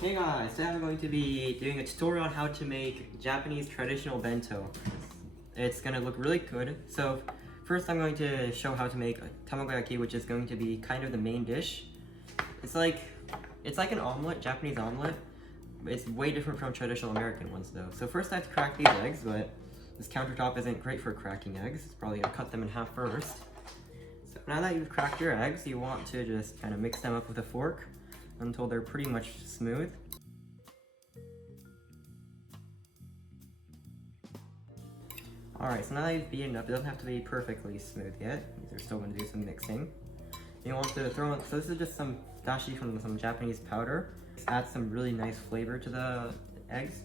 Hey guys, today I'm going to be doing a tutorial on how to make Japanese traditional bento. It's gonna look really good. So first I'm going to show how to make a Tamagotchi, which is going to be kind of the main dish. It's like an omelet, Japanese omelet. It's way different from traditional American ones though. So first I have to crack these eggs, but this countertop isn't great for cracking eggs. It's probably gonna cut them in half first. So now that you've cracked your eggs, you want to just kind of mix them up with a fork until they're pretty much smooth. Alright, so now that you've beaten it up, it doesn't have to be perfectly smooth yet. They're still going to do some mixing. You want to throw in, so this is just some dashi from some Japanese powder. Add some really nice flavor to the eggs.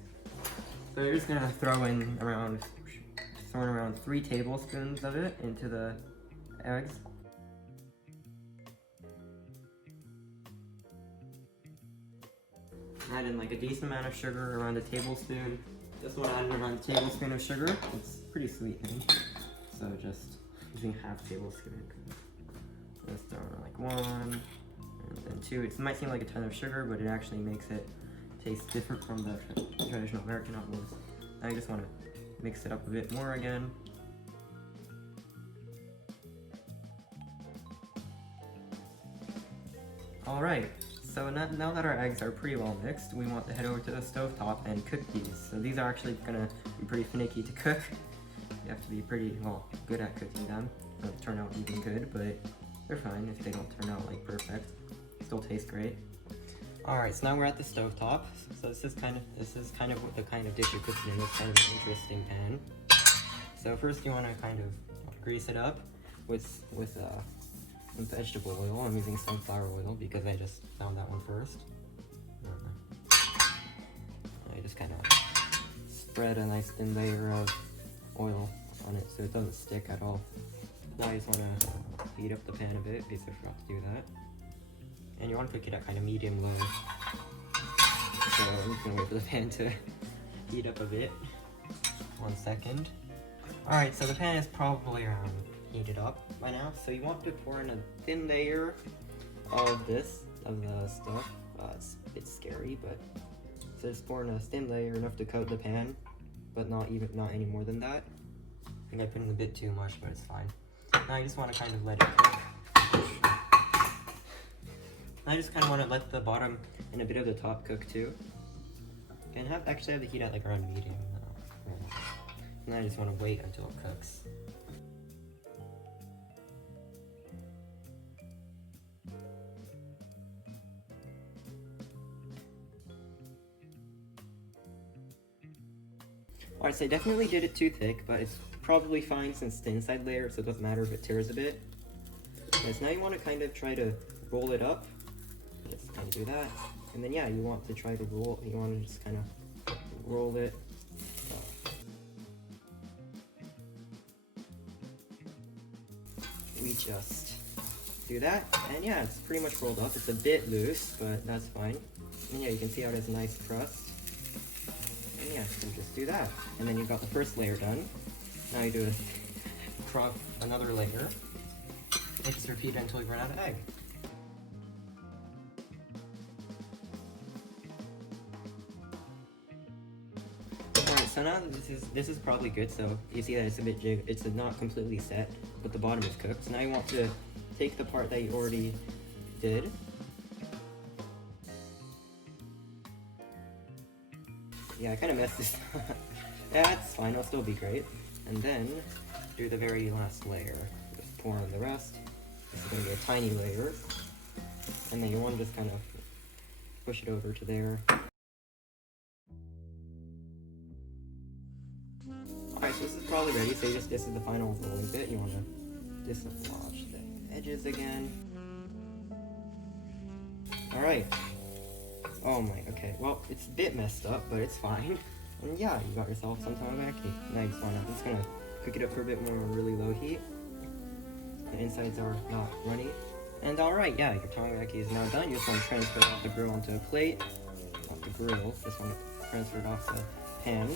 So you're just going to throw in around 3 tablespoons of it into the eggs. Add in like a decent amount of sugar, around a tablespoon. This one added around a tablespoon of sugar. It's pretty sweetening, so just using half tablespoon. Just throw in like 1, and then 2. It might seem like a ton of sugar, but it actually makes it taste different from the traditional American omelets. Now you just want to mix it up a bit more again. Alright, so now that our eggs are pretty well mixed, we want to head over to the stovetop and cook these. So these are actually going to be pretty finicky to cook. You have to be pretty, well, good at cooking them. They don't turn out even good, but they're fine if they don't turn out like perfect. Still taste great. Alright, so now we're at the stovetop. So this is kind of what the kind of dish you're cooking in. It's kind of an interesting pan. So first you want to kind of grease it up with vegetable oil. I'm using sunflower oil because I just found that one first. I just kind of spread a nice thin layer of oil on it so it doesn't stick at all. Now you just want to heat up the pan a bit because I forgot to do that. And you want to cook it at kind of medium low. So I'm just going to wait for the pan to heat up a bit. 1 second. Alright, so the pan is probably around heated up by now, so you want to pour in a thin layer of the stuff. It's a bit scary, but so just pour in a thin layer enough to coat the pan, but not any more than that. I think I put in a bit too much, but it's fine. Now you just want to kind of let it cook. I just kind of want to let the bottom and a bit of the top cook too, and actually have the heat at like around medium. And I just want to wait until it cooks. Alright, so I definitely did it too thick, but it's probably fine since the inside layer, so it doesn't matter if it tears a bit. And so now you want to kind of try to roll it up. Just kind of do that. And then yeah, you want to try to just kind of roll it. We just do that, and yeah, it's pretty much rolled up. It's a bit loose, but that's fine. And yeah, you can see how it has a nice crust. And yeah, so just do that. And then you've got the first layer done. Now you do another layer. And just repeat it until you run out of egg. Alright, so now this is probably good. So you see that it's not completely set, but the bottom is cooked. So now you want to take the part that you already did. Yeah, I kind of messed this up. Yeah, it's fine, it'll still be great. And then do the very last layer. Just pour on the rest. This is going to be a tiny layer. And then you want to just kind of push it over to there. Alright, so this is probably ready. So this is the final rolling bit. You want to dislodge the edges again. Alright. Oh my, okay. Well, it's a bit messed up, but it's fine. And yeah, you got yourself some Tamagotchi. Now you I'm just gonna cook it up for a bit more on really low heat. The insides are not runny. And alright, yeah, your Tamagotchi is now done. You just want to transfer it off the grill onto a plate. Off the grill, just want to transfer it off the pan.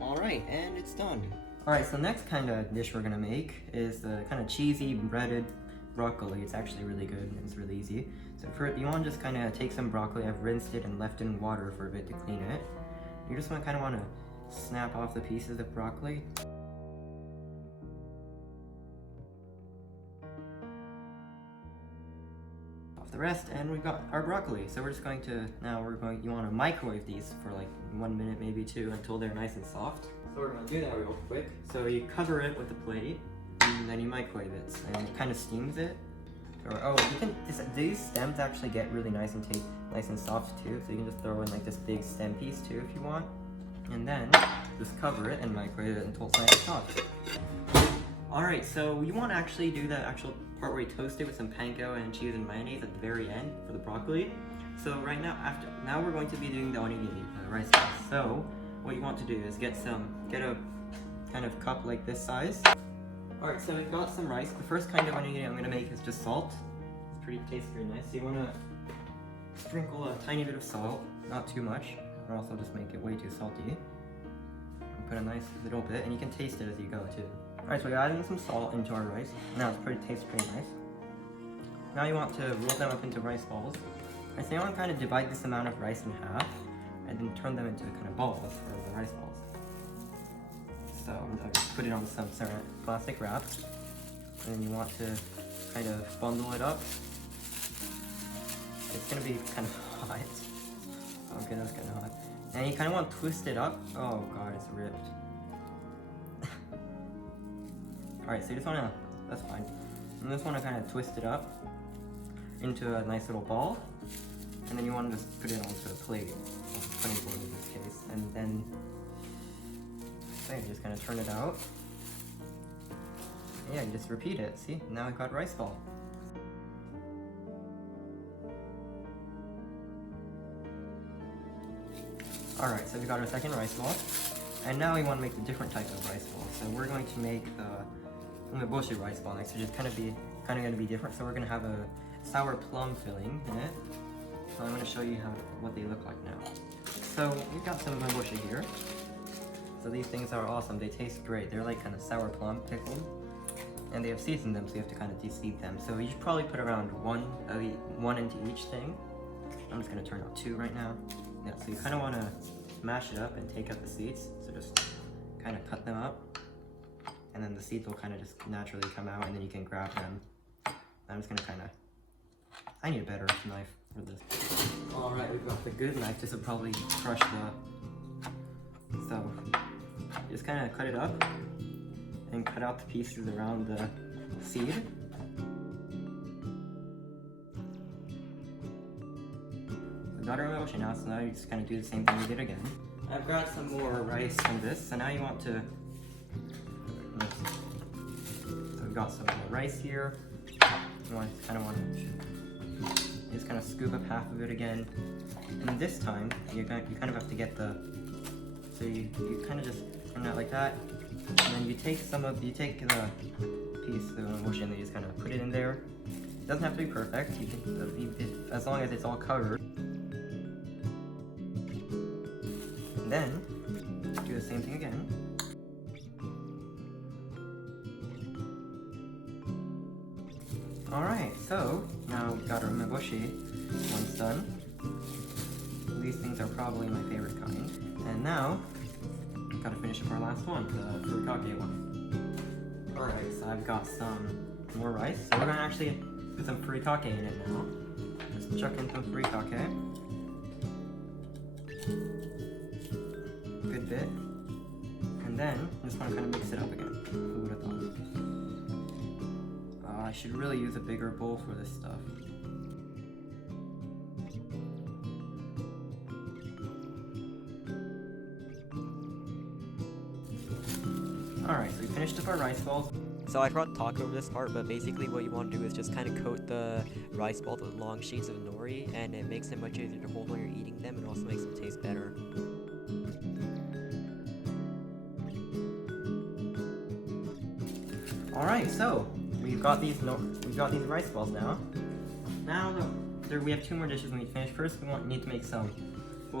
Alright, and it's done. Alright, so the next kind of dish we're gonna make is the kind of cheesy breaded broccoli. It's actually really good and it's really easy. So you want to just kind of take some broccoli. I've rinsed it and left it in water for a bit to clean it. You just kind of want to snap off the pieces of broccoli. Off the rest, and we've got our broccoli. So we're just going to, you want to microwave these for like 1 minute, maybe 2, until they're nice and soft. So we're going to do that real quick. So you cover it with a plate, and then you microwave it, and it kind of steams it. Or, these stems actually get really nice and soft too, so you can just throw in like this big stem piece too if you want. And then just cover it and microwave it until it's nice and soft. Alright, so you want to actually do the actual part where you toast it with some panko and cheese and mayonnaise at the very end for the broccoli. So right now, now we're going to be doing the onigiri, rice balls. So what you want to do is get a kind of cup like this size. Alright, so we've got some rice. The first kind of onigiri I'm going to make is just salt. Tastes very nice. So you want to sprinkle a tiny bit of salt, not too much, or else I'll just make it way too salty. And put a nice little bit, and you can taste it as you go too. Alright, so we're adding some salt into our rice. Now tastes pretty nice. Now you want to roll them up into rice balls. Alright, so you want to kind of divide this amount of rice in half, and then turn them into kind of balls for the rice balls. So I just put it on some plastic wrap, and then you want to kind of bundle it up. It's gonna be kind of hot. Okay, that's kind of hot. And you kind of want to twist it up. Oh god, it's ripped. Alright, so you just want to, that's fine. You just want to kind of twist it up into a nice little ball. And then you want to just put it onto a plate, a cutting board in this case. And then you just kind of turn it out. Yeah, you just repeat it. See, now we've got rice ball. Alright, so we got our second rice ball. And now we want to make a different type of rice ball. So we're going to make the Tamagotchi rice ball next, which is kind of going to be different. So we're going to have a sour plum filling in it. So I'm going to show you what they look like now. So we've got some Tamagotchi here. So these things are awesome. They taste great. They're like kind of sour plum pickled. And they have seeds in them, so you have to kind of de-seed them. So you should probably put around one into each thing. I'm just going to turn out 2 right now. Yeah, so you kind of want to mash it up and take out the seeds. So just kind of cut them up. And then the seeds will kind of just naturally come out, and then you can grab them. I'm just going to kind of... I need a better knife for this. Alright, we've got the good knife. This will probably crush the... So, just kind of cut it up. And cut out the pieces around the seed. We've got our Tamagotchi now, so now you just kind of do the same thing we did again. I've got some more rice on this, so now you want to... So we've got some more rice here. You kind of scoop up half of it again. And this time, you kind of have to get the... So you kind of just turn that like that. And then you take the piece of the Tamagotchi and you just kind of put it in there. It doesn't have to be perfect, you can, as long as it's all covered. And then, do the same thing again. Alright, so now we've got our Tamagotchi one's done. These things are probably my favorite kind. And now, gotta finish up our last one, the furikake one. Alright, so I've got some more rice. So we're gonna actually put some furikake in it now. Let's chuck in some furikake. Good bit. And then, I just wanna kind of mix it up again. Who would have thought? I should really use a bigger bowl for this stuff. Alright, so we finished up our rice balls. So I forgot to talk over this part, but basically what you want to do is just kind of coat the rice balls with long sheets of nori, and it makes them much easier to hold while you're eating them, and also makes them taste better. Alright, so we've got these rice balls now. Now we have 2 more dishes we need to finish. First, we need to make some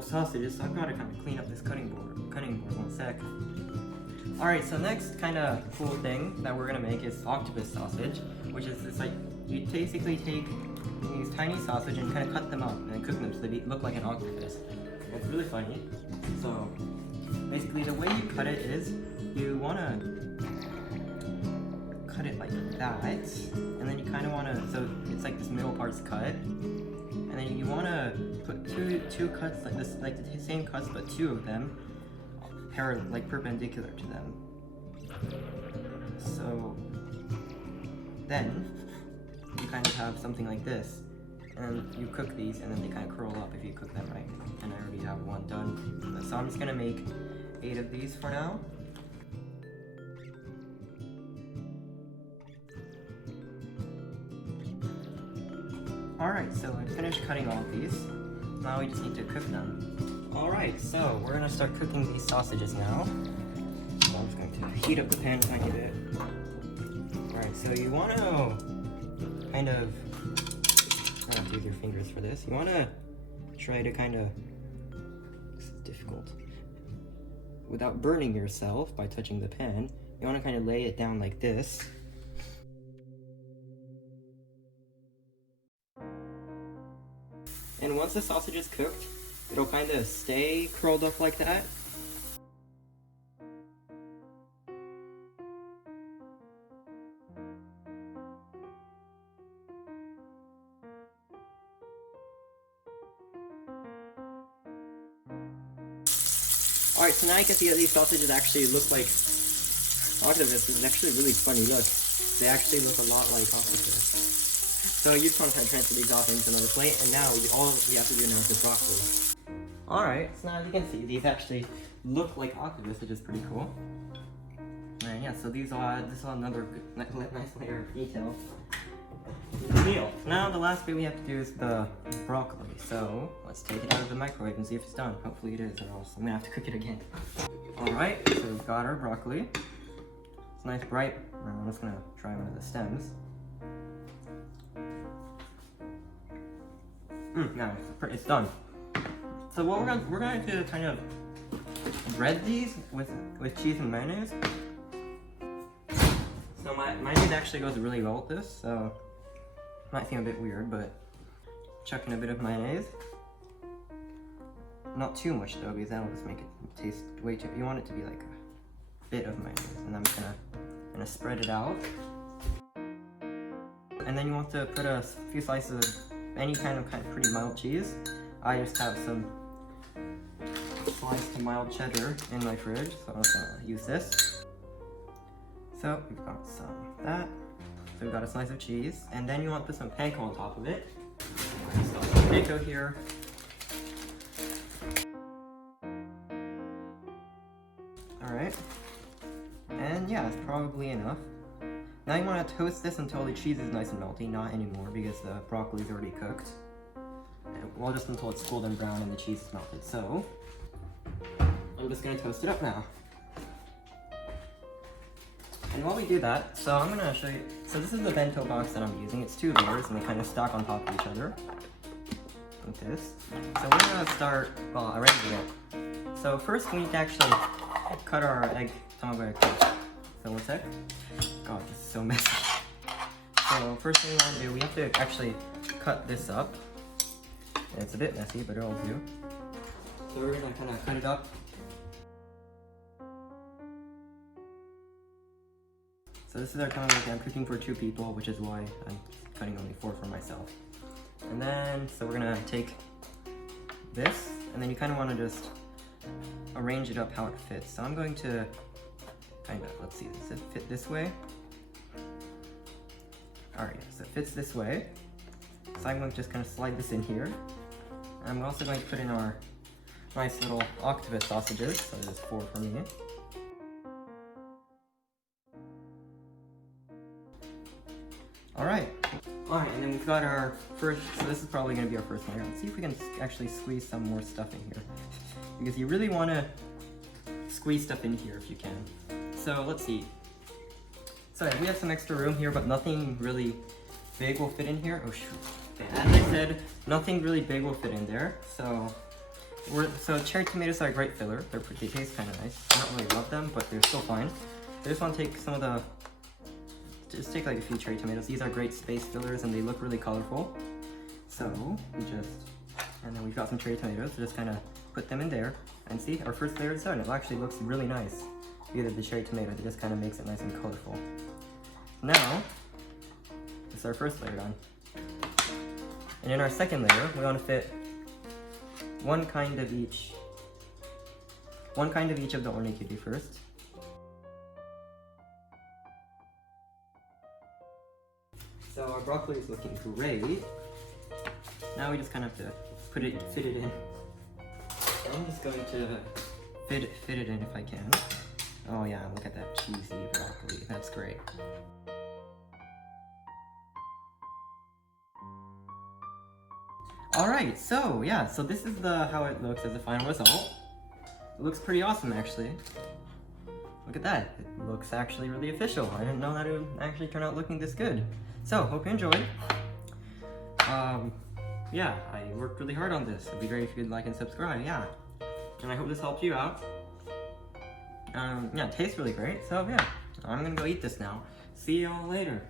sausages. So I've got to kind of clean up this cutting board. 1 sec. Alright, so next kind of cool thing that we're gonna make is octopus sausage, which is this like you basically take these tiny sausage and kind of cut them up and cook them so they look like an octopus. It's really funny. So basically the way you cut it is you want to cut it like that, and then you kind of want to, so it's like this middle part's cut, and then you want to put two cuts like this, like the same cuts but two of them like perpendicular to them. So then you kind of have something like this, and you cook these and then they kind of curl up if you cook them right. And I already have one done, so I'm just gonna make 8 of these for now. Alright, so I finished cutting all of these. Now we just need to cook them. Alright, so we're gonna start cooking these sausages now. So I'm just going to heat up the pan a tiny bit. Alright, so you want to kind of, you don't have to use your fingers for this. You want to try to kind of, this is difficult, without burning yourself by touching the pan, you want to kind of lay it down like this. And once the sausage is cooked, it'll kind of stay curled up like that. Alright, so now you can see that these sausages actually look like octopus. It's actually really funny, look. They actually look a lot like octopus. So you just want to kind of transfer these off into another plate, and now all we have to do now is the broccoli. Alright, so now as you can see, these actually look like octopus, which is pretty cool. And yeah, so this is another good, nice layer of detail. Meal. Now the last bit we have to do is the broccoli. So let's take it out of the microwave and see if it's done. Hopefully it is, or else I'm gonna have to cook it again. Alright, so we've got our broccoli. It's nice bright. I'm just gonna try one of the stems. No, it's done. So what we're going to kind of bread these with cheese and mayonnaise. So mayonnaise actually goes really well with this, so it might seem a bit weird, but chuck in a bit of mayonnaise. Not too much though, because that'll just make it taste way too. You want it to be like a bit of mayonnaise, and I'm just gonna spread it out. And then you want to put a few slices of any kind of pretty mild cheese. I just have some sliced mild cheddar in my fridge, so I'm just gonna use this. So we've got some of that. So we've got a slice of cheese, and then you want to put some panko on top of it. So panko here. Alright. And yeah, that's probably enough. Now you want to toast this until the cheese is nice and melty, not anymore because the broccoli is already cooked. Well, just until it's golden brown and the cheese is melted. So, I'm just going to toast it up now. And while we do that, so I'm going to show you, so this is the bento box that I'm using. It's 2 layers and they kind of stack on top of each other. Like this. So we're going to start, well, arranging it. So first we need to actually cut our egg Tamagotchi. So one sec. God, this is so messy. So first thing we want to do, we have to actually cut this up. And it's a bit messy, but it'll do. So we're gonna kind of cut it up. So this is our Tamagotchi. I'm cooking for 2 people, which is why I'm cutting only 4 for myself. And then, so we're gonna take this, and then you kind of want to just arrange it up how it fits. So I'm going to kind of, let's see, does it fit this way? Alright, so it fits this way. So I'm going to just kind of slide this in here. And I'm also going to put in our nice little octopus sausages. So there's 4 for me. Alright. Alright, and then we've got our first, so this is probably going to be our first layer. Let's see if we can actually squeeze some more stuff in here. Because you really want to squeeze stuff in here if you can. So let's see. So yeah, we have some extra room here, but nothing really big will fit in here. Oh shoot. As I said, nothing really big will fit in there. So cherry tomatoes are a great filler. They taste kind of nice. I don't really love them, but they're still fine. I just want to take some of the just take like a few cherry tomatoes. These are great space fillers and they look really colorful. So and then we've got some cherry tomatoes, so just kind of put them in there. And see, our first layer is done. It actually looks really nice. Either the cherry tomato, it just kind of makes it nice and colorful. Now, this is our first layer done. And in our second layer, we want to fit one kind of each of the ornicute first. So our broccoli is looking great. Now we just kind of have to fit it in. I'm just going to fit it in if I can. Oh yeah, look at that cheesy broccoli. That's great. Alright, so yeah, so this is how it looks as the final result. It looks pretty awesome actually. Look at that. It looks actually really official. I didn't know that it would actually turn out looking this good. So, hope you enjoyed. Yeah, I worked really hard on this. It'd be great if you could like and subscribe, yeah. And I hope this helped you out. Yeah, it tastes really great, so yeah. I'm gonna go eat this now. See y'all later.